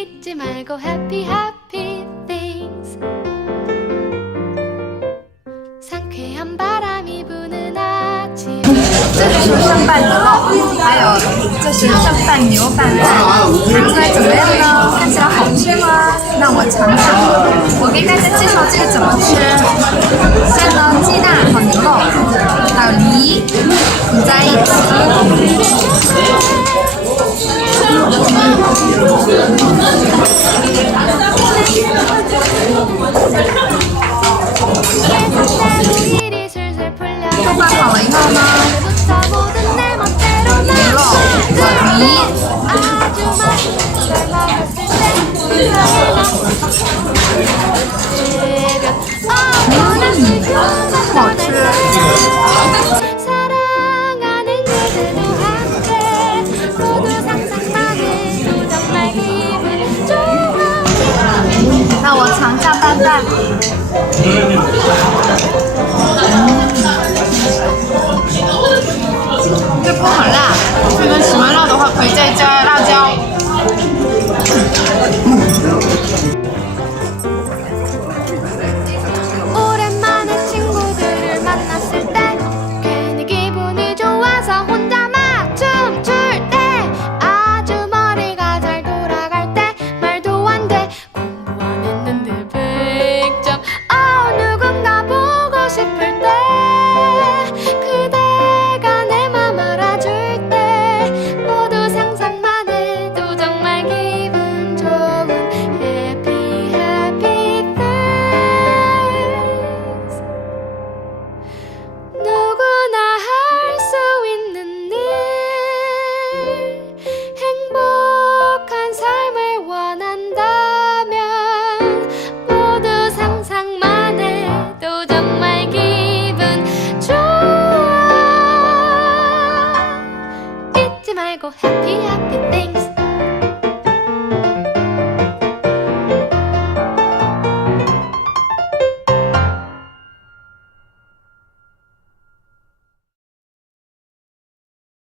잊지 말고 happy happy things 상쾌한 바람이 부는 아침 这里是上拌牛肉，还有这是上拌牛拌饭，看出来怎么 那我尝尝拌饭。 누구나 할 수 있는 일. 행복한 삶을 원한다면 모두 상상만 해도 정말 기분 좋아. 잊지 말고 happy happy things